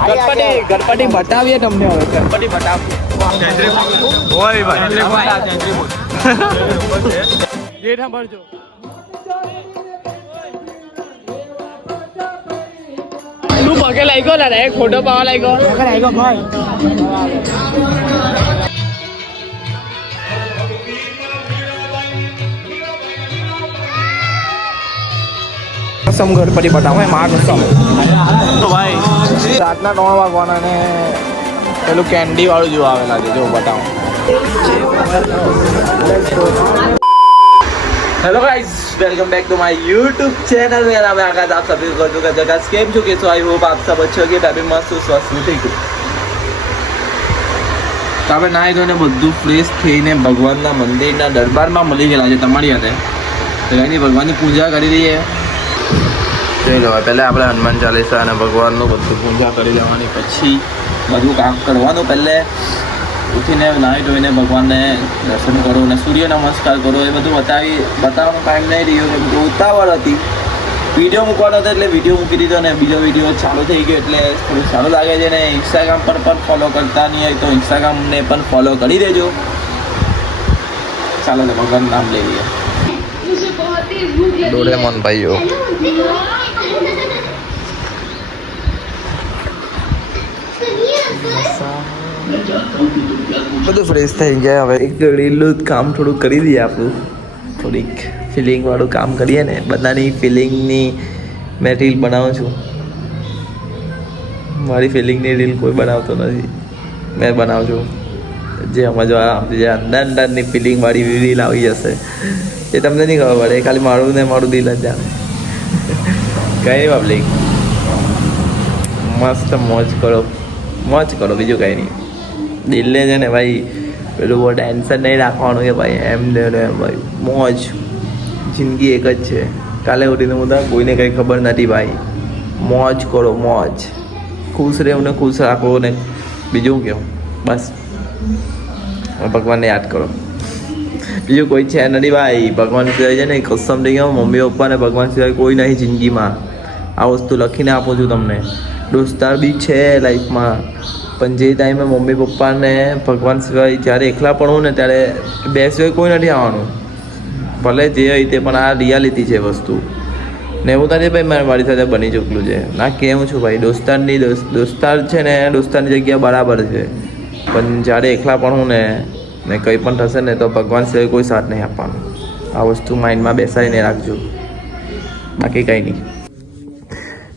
ગણપતિ બતાવીએ તમને હવે ગણપતિ બતાવીએ ઓય ભાઈ ગેટ સાંભળજો તું પગે લાગ્યો લા એક ફોટો પાવા લાગ્યો ભાઈ કસમ ગણપતિ બતાવો માર કસમ તો ભાઈ રાતના 9 વાગવાના ને પેલું કેન્ડી વાળું જોવા આવેલા છે જો બતાવો hello guys welcome back to my YouTube channel मेरा मैं आकाश आप सभी को जगह केम છો કે સો आई होप आप सब अच्छे होगे मैं भी मस्त हूं स्वस्थ हूं ठीक हूं તો આપણે નાઈ ધોઈને બધું ફ્રેશ થઈને ભગવાનના મંદિરના દરબારમાં મળી ગયેલા છે તમારી હાથે તો એની ભગવાનની પૂજા કરી દઈએ જોઈ લો પહેલાં આપણે હનુમાન ચાલીસા અને ભગવાનનું બધું પૂજા કરી લેવાની પછી બધું કામ કરવાનું પહેલે ઉઠીને નાહી ધોઈને ભગવાનને દર્શન કરો અને સૂર્ય નમસ્કાર કરો એ બધું બતાવવાનો ટાઈમ નહીં રહ્યો કેમ કે ઉતાવળ હતી વિડીયો મૂકવાનો હતો એટલે વિડીયો મૂકી દીધો અને બીજો વિડીયો ચાલુ થઈ ગયો એટલે થોડું સારું લાગે છે અને ઇન્સ્ટાગ્રામ પર પણ ફોલો કરતા નહીં હોય તો ઇન્સ્ટાગ્રામને પણ ફોલો કરી દેજો ચાલો તો ભગવાનનું નામ લઈ લઈએ ડોરેમોન ભાઈઓ બધું ફ્રેશ થઈ ગયા હવે એક રીલનું કામ થોડું કરી દઈએ આપણું થોડીક ફિલિંગવાળું કામ કરીએ ને બધાની ફિલિંગની મેં રીલ બનાવું છું મારી ફિલિંગની રીલ કોઈ બનાવતો નથી મેં બનાવું છું જે સમજવા જે અંદરની ફિલિંગવાળી રીલ આવી જશે એ તમને નહીં ખબર પડે ખાલી મારું ને મારું દિલ જ જાણે કંઈ નહીં પબ્લિક મસ્ત મોજ કરો બીજું કંઈ નહીં દિલને છે ને ભાઈ પેલું બહુ ટેન્શન નહીં રાખવાનું કે ભાઈ એમ ને એમ ભાઈ મોજ જિંદગી એક જ છે કાલે ઉઠીને હું કોઈને કંઈ ખબર નથી ભાઈ મોજ કરો મોજ ખુશ રહેવું ને ખુશ રાખો ને બીજું કેવું બસ ભગવાનને યાદ કરો બીજું કોઈ છે નથી ભાઈ ભગવાન સિવાય છે ને કસમ થઈ ગયા મમ્મી પપ્પાને ભગવાન સિવાય કોઈ નહીં જિંદગીમાં આ વસ્તુ લખીને આપું છું તમને દોસ્તાર બી છે લાઈફમાં પણ જે ટાઈમે મમ્મી પપ્પાને ભગવાન સિવાય જ્યારે એકલા પડવું ને ત્યારે બે સિવાય કોઈ નથી આવવાનું ભલે જે હોય તે પણ આ રિયાલિટી છે વસ્તુ ને એવું નથી ભાઈ મારી સાથે બની ચૂકલું છે ના કેવું છું ભાઈ દોસ્તાર છે ને દોસ્તારની જગ્યા બરાબર છે પણ જ્યારે એકલા પડવું ને કંઈ પણ થશે ને તો ભગવાન સિવાય કોઈ સાથ નહીં આપવાનું આ વસ્તુ માઇન્ડમાં બેસાડીને રાખજો બાકી કંઈ નહીં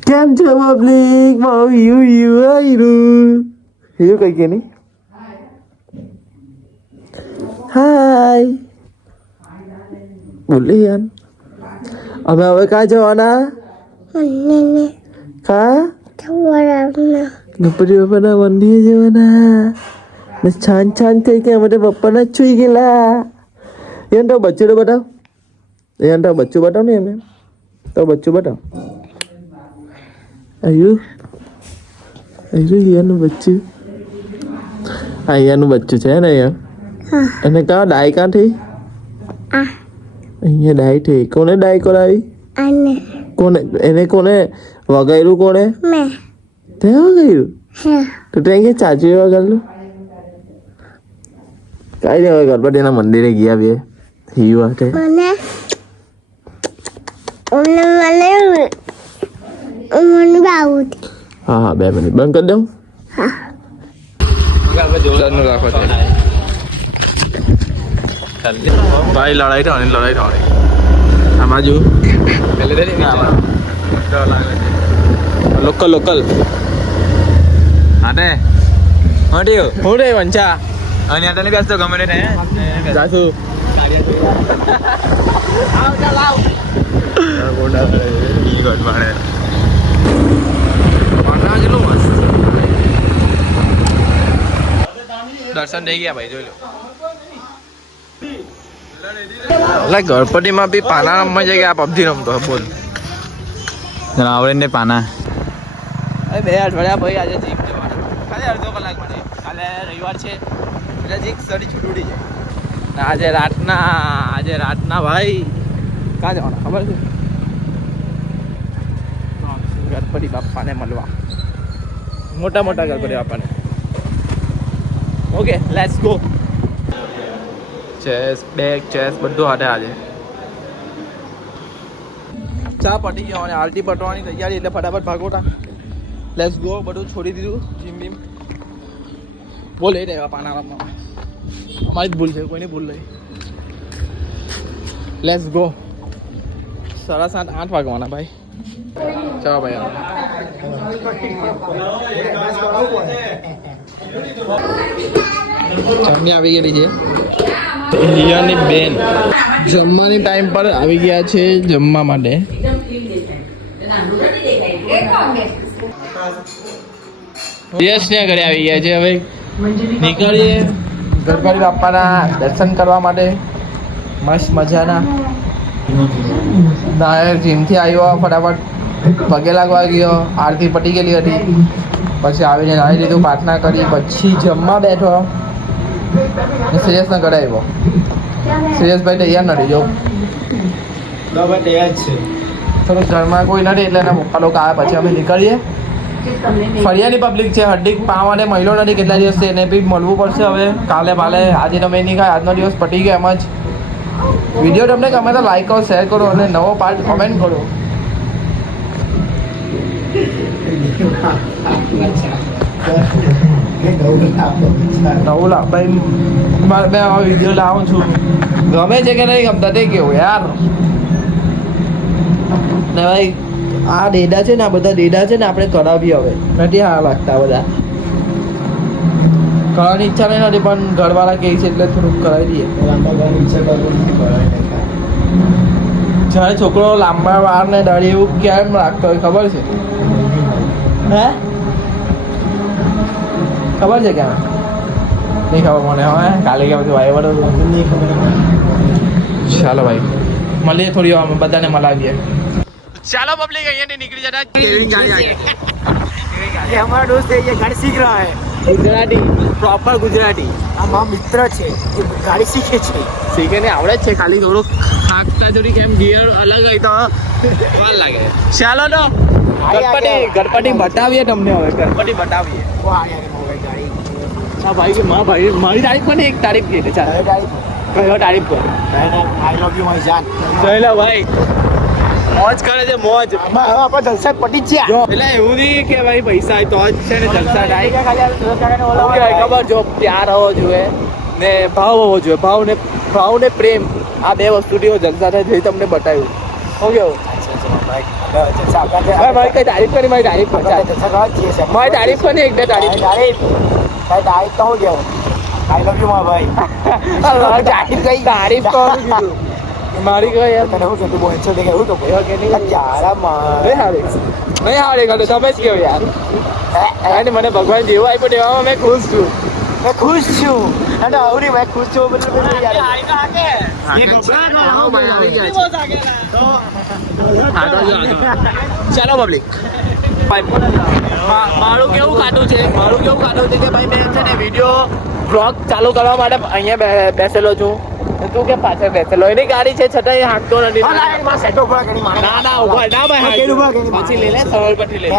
કેમ છે પબ્લિક મારું કઈ કે નહીં હાય બોલે યાર અમે હવે ક્યાં જવાના ગણપતિ બાપાના મંદિરે જવાના ને છાન થઈ કે અમે તો પપ્પાના જ છુઈ ગયેલા એને તો બચ્ચું તો બતાવ એને તો બચ્ચું બતાવ ને એમ તો બચ્ચું બતાવ અહીંયાનું બચ્ચું અહીંયાનું બચ્ચું છે ને અહીંયા એને કાં ડાય ક્યાંથી અહીંયા ડાય થઈ કોને ડાય કરાવી કોને વગાડ્યું કોને તે વગાડ્યું તો ત્યાં કે ચાચી વગાડલું કાંઈ નહીં હવે ગણપતિના મંદિરે ગયા બે હિયુ હાથે હા 2 મિનિટ બંધ કરી દઉં ભાઈ લડાઈ થવાની આ બાજુ લોકલ આને હું રે વંચા અને આટલે બેસતો ગમે તે જાસુ લાવ ગોડા ઈ ગોડ મારે દર્શન થઈ ગયા ભાઈ જોઈ લો ગણપતિમાં બી પાના રમવા જગ્યા આ પબજી રમતો બોલ આવડે ને પાના બે અઠવાડિયા ભાઈ આજે જીમ જવાના ખાલી અડધો કલાક માટે કાલે રવિવાર છે એટલે જીક સડી છૂટી જાય આજે રાતના ભાઈ ક્યાં જવાના ખબર છે ગણપતિ બાપાને મળવા મોટા મોટા ગણપતિ બાપાને. Okay let's go. Chess bag chess બધું હાથે આજે. ચા પટી ગયો અને આરતી પટવાની તૈયારી એટલે ફટાફટ ભાગોટા. Let's go. બધું છોડી દીધું જીમ બીમ. બોલ એ રહેવા પાનામાં અમારી જ ભૂલ છે, કોઈની ભૂલ નહીં. Let's go. 7:30 8 વાગવાના ભાઈ. ચાલો ભાઈ. જમણી આવી ગયેલી છે હિયાની બેન. જમવાની ટાઈમ પર આવી ગયા છે જમવા માટે. યશને ઘરે આવી ગયા છે. હવે નીકળીએ ગણપતિ બાપાના દર્શન કરવા માટે. મસ્ત મજાના. જીમથી આવ્યો ફટાફટ પગે લાગવા ગયો. આરતી પટી ગયેલી હતી. પછી આવીને નાહી લીધું, પ્રાર્થના કરી, પછી જમવા બેઠો. શ્રેયસને ઘરે આવ્યો. શ્રેયસભાઈ તૈયાર નથી જો થોડુંક ઘરમાં કોઈ નથી એટલે એના પપ્પા લોકો આવ્યા પછી અમે નીકળીએ. ફરિયાની પબ્લિક છે. હડ્ડી પાવ અને મહિલો નથી કેટલા દિવસ છે એને બી મળવું પડશે હવે કાલે ભાલે. આજે તમે નહીં ખાય, આજનો દિવસ પટી ગયો એમ જ. વિડીયો તમને ગમે તો લાઈક કરો, શેર કરો અને નવો પાર્ટ કોમેન્ટ કરો. નવું લાવ ભાઈ. મારે બે વિડીયો લાવું છું. ગમે છે કે નહીં ગમતા તે કેવું યાર. ને ભાઈ આ ડેડા છે ને, આ બધા ડેડા છે ને આપણે કરાવીએ હવે. નથી હા લાગતા બધા. કરવાની ઈચ્છા નહીં નથી પણ ઘરવાળા કહે છે એટલે થોડુંક કરાવી દઈએ. જ્યારે છોકરો લાંબા વાર ને દાઢી એવું કેમ રાખતો હોય ખબર છે? હે ખબર છે ક્યાં? નહીં ખબર મને. હવે કાલે કેમ છું ભાઈ બધું નહીં ખબર. ચાલો ભાઈ મળીએ થોડી વાર બધાને મલાવીએ. ચાલો પબ્લિક અહીંયાથી નીકળી જતા. ये हमारा दोस्त है, ये गाड़ी सीख रहा है. ગુજરાતી પ્રોપર ગુજરાતી. આ મારા મિત્ર છે, એ ગાડી શીખે છે. શીખે ને આવડે જ છે, ખાલી થોડુંક હાંકતા થોડી કેમ ગિયર અલગ હોય તો વાર લાગે. ચાલો તો ગણપતિ બતાવીએ તમને. હવે ગણપતિ બતાવીએ. હા ભાઈ મારી તારીફ પર એક તારીફ કહી દે. ચાલો કયો તારીફ કર. આઈ લવ યુ માય જાન. ચાલો ભાઈ મોજ કરે છે મોજ. આમાં હવે આપણે જલસા પટી જ છે. એટલે એવું નહીં કે ભાઈ પૈસા હોય તો જ છે ને જલસા થાય. ખબર જો પ્યાર હોવો જોઈએ ને ભાવ હોવો જોઈએ. ભાવ ને પ્રેમ આ બે વસ્તુથી જલસા થાય જે તમને બતાવ્યું. શું કેવું ભાઈ? કઈ તારીફ કરી મારી તારીફ કરી. મારી તારીફ કરી એક બે તારીફ. તારીફ તો હું કેવું આઈ લવ યુ મારા ભાઈ. તારીફ તો કીધું મારી કઈ યાર. તને હું કીધું બોલ છે કે હું તો ચારા માર નહીં હારે કાઢો તમે જ કેવો યાર. મને ભગવાન જેવો આપ્યો તેવામાં મેં ખુશ છું. मैं खुश છું અને આવરી मैं खुश છું મતલબ ચાલો પબ્લિક. મારું કેવું ખાતું છે કે ભાઈ મેં છે ને વિડીયો બ્લોગ ચાલુ કરવા માટે અહીંયા બેસેલો છું. તું કે પાછળ બેસેલો? એની ગાડી છે છતાં એ હાંકતો નથી. ના ઉભા ના ભાઈ પછી લે સરળ પરથી લે.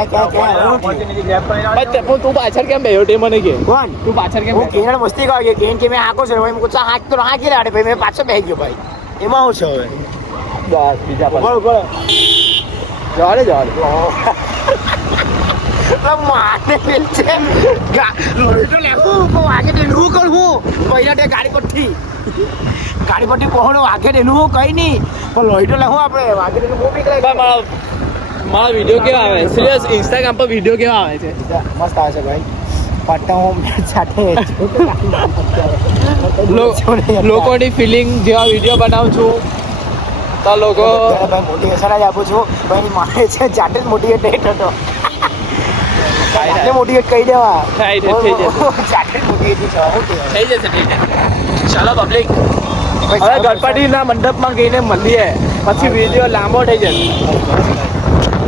તું પાછળ કેમ બેઠો તે મને કે. કોણ તું પાછળ કેમ? કેણ મસ્તી કરે કેણ કે મેં હાંકો છે ભાઈ. મુકું હાંકતો હાંકી રાડે ભાઈ. મેં પાછળ બેસી ગયો ભાઈ. એમાં હું છે હવે બસ બીજા પર જવા દે માને છે આગે તેનું કરું પહેલા તે ગાડી પરથી પહોંચો આગે તેનું હું કઈ નહીં પણ લોહીટો લેવું આપણે આગે તેનું બહુ બીક લાગે. મારા વિડીયો કેવા આવે? સિરિયસ ઇન્સ્ટાગ્રામ પર વિડીયો કેવા આવે છે? મસ્ત આવે છે ભાઈ. પટ્ટા હું સાથે લોકોની ફિલિંગ જેવા વિડીયો બનાવું છું તો લોકો મોટિવેશન જ આપું છું ભાઈ. મારે છે જાતે જ મોટિવેટ નહીં થતો. મોટિવેટ કહી દેવા જાતે મોટિવેટ થઈ જશે. ચાલો પબ્લિક હવે ગણપતિના મંડપમાં ગઈને મળીએ પછી વિડીયો લાંબો થઈ જશે.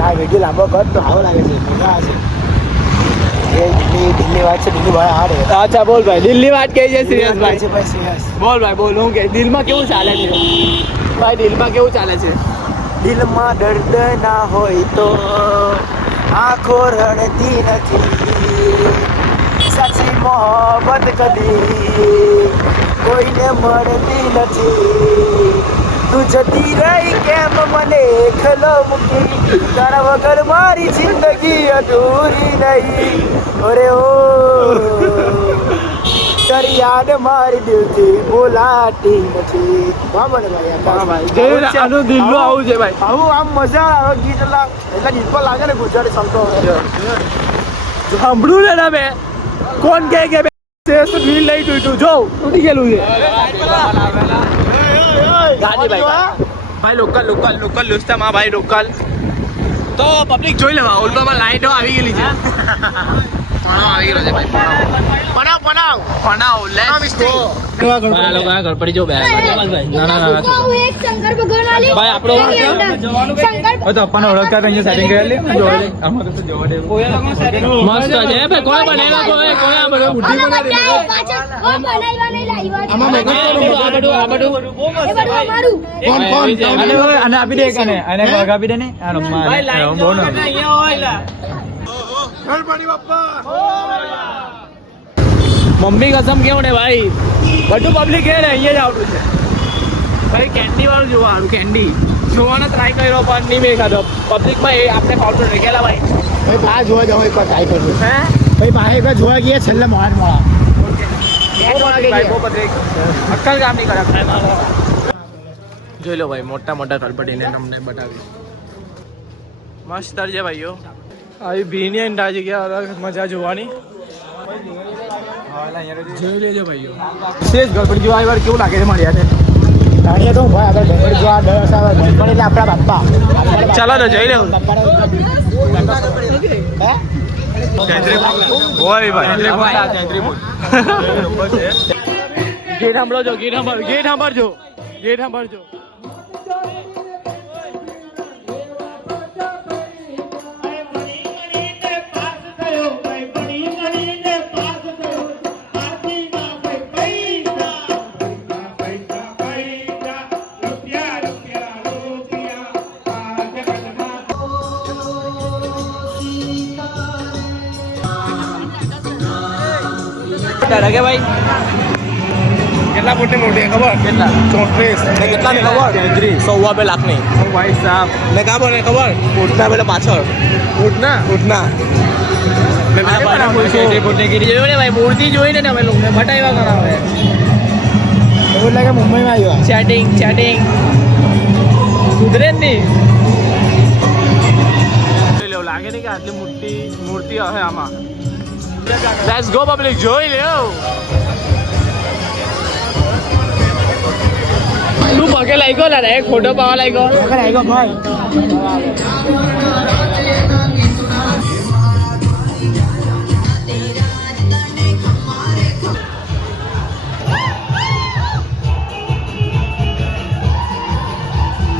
હા વિડીયો લાંબો કર તો સારો લાગે છે. મજા આવે છે. દિલ્હી વાત છે. દિલ્હી ભાઈ હારે. અચ્છા બોલ ભાઈ. દિલ્હી વાત કહી છે સિરિયસ ભાઈ. સિરિયસ બોલ ભાઈ બોલ. હું કે દિલમાં કેવું ચાલે છે ભાઈ? દિલમાં કેવું ચાલે છે? દિલમાં દર્દ ના હોય તો આંખો રડતી નથી, સાચી મોહબ્બત કદી કોઈને મળતી નથી. તું જતી રહી કેમ મને એકલો મૂકી, તારા વગર મારી જિંદગી અધૂરી નહીં. અરે ઓ તારી યાદ મારી દિલથી બોલાતી નથી. વાહ મને ભાઈ આનું દિલનું આવું છે ભાઈ. આવું આમ મજા આવે ગીત એટલે ગીત પર લાગે ને ગુજરાતી સંતો સાંભળ્યું ને તમે કોણ કહે કે દિલ લઈ તૂટ્યું જો તૂટી ગયેલું છે. ભાઈ લોકલ લુસ્તામાં ભાઈ લોકલ તો પબ્લિક જોઈ લેવા. ઓલબામાં લાઈટો આવી ગયેલી છે. આવી ગયેલો છે ભાઈ. પણાવ લેટ્સ ગો. આ લોકો આ ગણપતિ જો બે ના શંકર ભગવાન વાલી ભાઈ આપણો શંકર તો આપણને ઓળખતા તો અહીંયા સેટિંગ કરેલી મસ્ત છે ભાઈ. કોઈ બનેલો કોઈ આ બધું બુદ્ધિ બનાવી બનાવ્યા નહીં લાવ્યા આમાં મેકઅપ આ બધું બહુ મસ્ત ભાઈ. અને આપી દે કને અને આપી દે ને આ રમવા બહુ અહીંયા હોય ગણપતિ બાપ્પા. મમ્મી કસમ કેવું ને ભાઈ બધું પબ્લિક છે ને અહીંયા જ આવતું છે ભાઈ. કેન્ડી વાળું જોવાનું કેન્ડી જોવાનો ટ્રાય કર્યો પણ નહીં મેં ખાધો. પબ્લિકમાં એ આપણે પાવડર રેખેલા ભાઈ. ભાઈ બહાર જોવા જાવ એકવાર ટ્રાય કરજો. હે ભાઈ બહાર એકવાર જોવા ગયા છેલ્લે મોડા અક્કલ કામ નહીં કરે. જોઈ લો ભાઈ મોટા મોટા કલપટીને તમને બતાવી મસ્ત છે ભાઈઓ. આવી ભીની અંડા જગ્યા મજા જોવાની જોઈ લેજો ભાઈઓ. શેષ ગણપતિ જોવા વાર કેવું લાગે છે મારી યાદ જાણીએ તો ભાઈ આગળ ગણપતિ જોવા 10 આવે ગણપતિ એટલે આપણા બાપ્પા. ચાલો તો જઈ લેવું. ગેટ સાંભળો ગેટ સાંભળજો. કે ભાઈ કેટલા ફૂટની મોટી ખબર? કેટલા 34 ને કેટલા ની ખબર? 33 લાખની. ભાઈ સાહેબ ને કા બને ખબર? ઉઠના પેલા પાછળ ઉઠના મૂર્તિ જોઈને ને અમે લોકો બટાવ્યા કરાવે. એવું લાગે મુંબઈમાં આવ્યા. ચેટિંગ સુધરે જ નહીં. લાગે નહીં કે આટલી મોટી મૂર્તિ હશે આમાં. લેટ્સ ગો પબ્લિક જોઈ લે. તું પગે લાગ્યો લા એક ફોટો પાવા લાગ્યો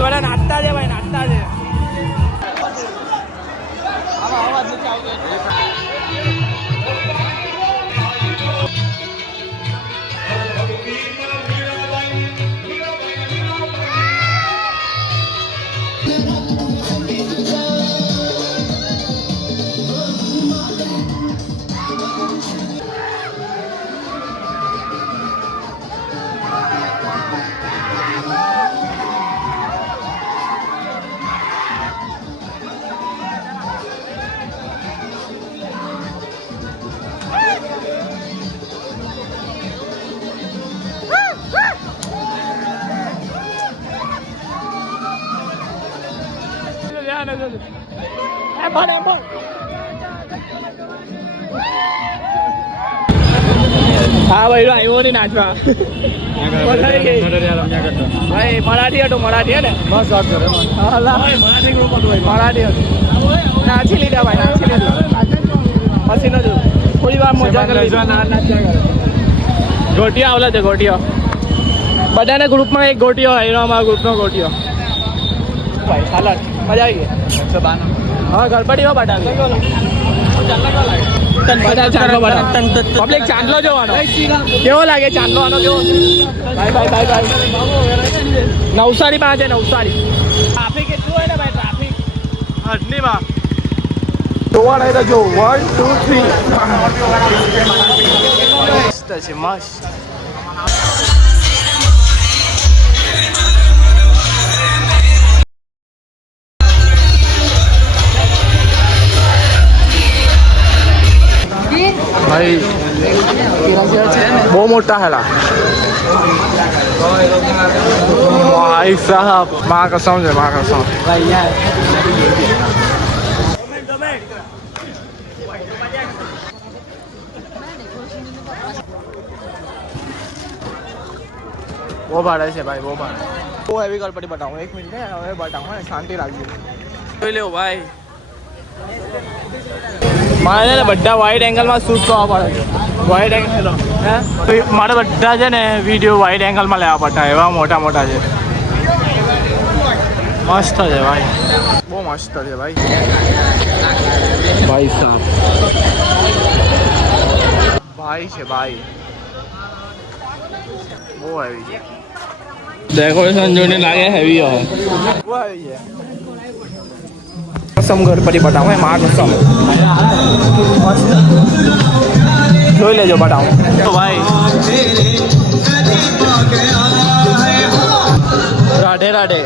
ભાઈ નાચતા છે ભાઈ નાચતા છે. હા ભાઈ આવ્યો નહીં નાચવા. ભાઈ મરાઠી હતો મરાઠી ને મરાઠી ગ્રુપ હતું મરાઠી હતું. નાચી લીધા ભાઈ નાચી લીધું પછી ન જોયું. થોડી વાર મજા કરી ગોટિયા આવલા છે ગોટિયો બધાને ગ્રુપમાં એક ગોટિયો આવ્યો અમારા ગ્રુપનો ગોટિયો ભાઈ હાલત મજા આવી ગઈ. હા ગણપતિઓ બતાવી પબ્લિક ચાંદલો જોવાનો કેવો લાગે? ચાંદલો આનો કેવો? ભાઈ નવસારી પાસે છે નવસારી. ટ્રાફિક એટલું હોય ને ભાઈ ટ્રાફિક હદનીમાં. જોવા નહીં તો જો 1 2 3 મસ્ત છે મસ્ત. ભાઈ બહુ મોટા હેલા ભાઈ સાહેબ માં કસમ છે માં કસમ. બહુ ભાડે છે ભાઈ બહુ ભાડે. બહુ હેવી ગણપતિ બતાવું 1 મિનિટ હવે બતાવું ને શાંતિ રાખજો. જોઈ લેવું ભાઈ મારે ને બધા વાઇડ એંગલમાં શૂટ કરવા પડે છે. વાઇડ એંગલ હે મારે બધા છે ને વિડીયો વાઇડ એંગલમાં લેવા પડતા એવા મોટા મોટા છે. મસ્ત છે ભાઈ બહુ મસ્ત છે ભાઈ. ભાઈ સાહેબ ભાઈ છે ભાઈ બહુ હેવી છે. ડેકોરેશન જોઈને લાગે હેવી હોય બહુ હેવી છે. કસમ ગણપતિ બતાવું હે માં કસમ જોઈ લેજો બતાવું તો ભાઈ. રાધે રાધે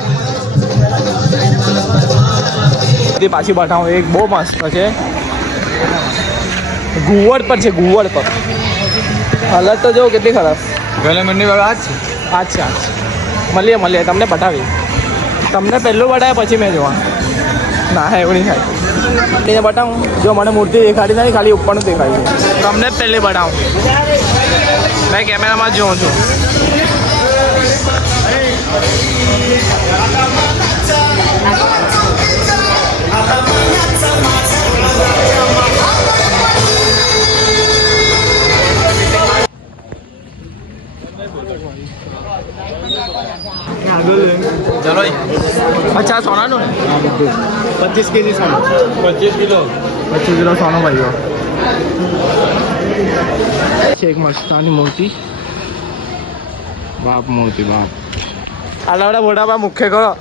પાછી બતાવું એક બહુ મસ્ત છે. ગુવડ પર છે ગુવડ પર હાલત તો જો કેટલી ખરાબ. ગલે મંડી વાળા આજ છે. અચ્છા મળીએ તમને બતાવી. તમને પહેલું બતાવે પછી મેં જોવા ના હે એવું નહીં થાય. એને બતાવું જો મને મૂર્તિ દેખાડી નથી ખાલી ઉપરનું દેખાડી તમને જ પહેલી બતાવું. મેં કેમેરામાં જ જોઉં છું. ચલો અચ્છા સોનાનું ને 25 કેજી સોનું 25 કિલો સોનું ભાઈઓ છે. એક મસ્તાની મૂર્તિ બાપ મૂર્તિ બાપ આલાવડા મોઢામાં મુખ્ય કરો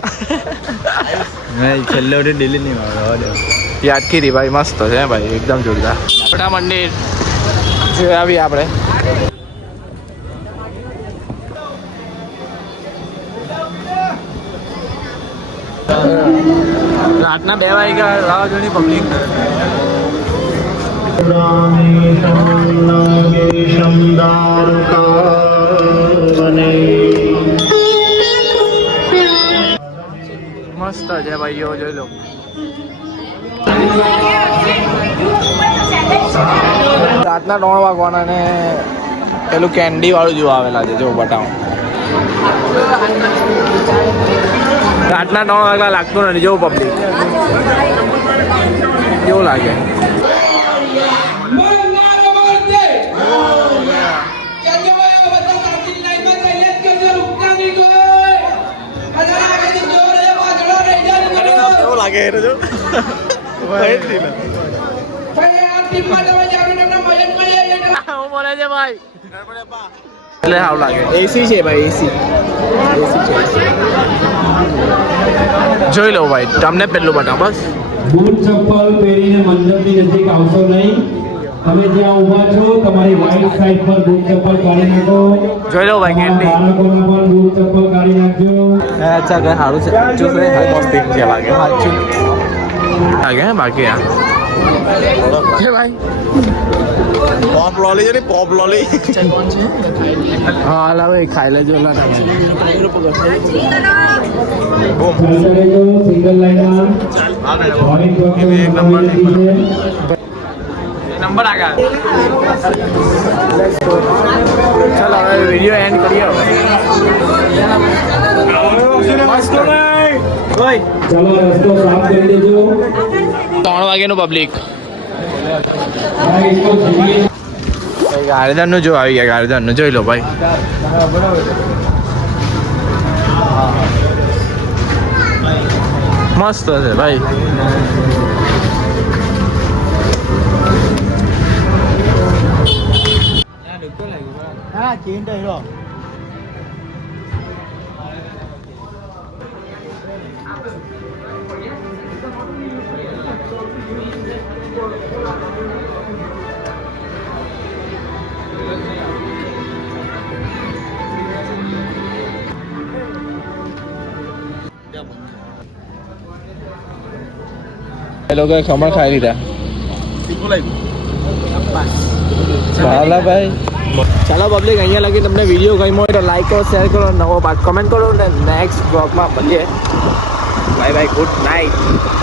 છેલ્લે વડે ડેલી નહીં યાદ કીધી ભાઈ મસ્ત છે ભાઈ એકદમ જોરદાર. મોટા મંદિર જોઈ આવીએ આપણે. રાતના 2 વાગ્યા રાહ જોની પબ્લિક. મસ્ત છે ભાઈઓ જોઈ લો. રાતના 3 વાગવાના ને પેલું કેન્ડી વાળું જોવા આવેલા છે જો બતાવું. રાતના 9 વાગ્યા લાગતું નથી જેવું પબ્લિક કેવું લાગે. કેવું લાગે બોલે છે ભાઈ એટલે સારું લાગે. એસી છે ભાઈ એસી જોઈ લો ભાઈ તમને પેલું બતાવો બસ. બૂટ ચપ્પલ પહેરીને મંડપની નજીક આવશો નહીં. તમે જ્યાં ઊભા છો તમારી વાઈટ સાઈડ પર બૂટ ચપ્પલ કાઢી નાખો. જોઈ લો ભાઈ કેન્ડી બાળકોના પણ બૂટ ચપ્પલ કાઢી નાખજો. અચ્છા કે સારું છે મસ્ત છે લાગે સાચું લાગે બાકી આ છે ભાઈ પોપ લોલી છે ને પોપ લોલી. હા લાવે ખાઈ લેજો ચાલતા રહેજો સિંગલ લાઈનમાં. નંબર આગળ ચાલો હવે વિડીયો એન્ડ કરીએ. ચાલો રસ્તો સાફ કરી દેજો. 3 વાગ્યાનું પબ્લિક ભાઈ તો જઈએ. ગાર્ડનનું જો આવી ગયા ગાર્ડનનું જોઈ લો ભાઈ. મસ્ત છે ભાઈ. હા ચેન્જ હીરો એ લોકોએ ખમણ ખાઈ લીધા ભાલા ભાઈ. ચાલો પબ્લિક, અહીંયા લગી તમને વિડીયો ગમ્યો હોય તો લાઈક કરો, શેર કરો, નવો પાર્ટ કમેન્ટ કરો ને નેક્સ્ટ બ્લોગમાં મળીએ. Bye bye, good night.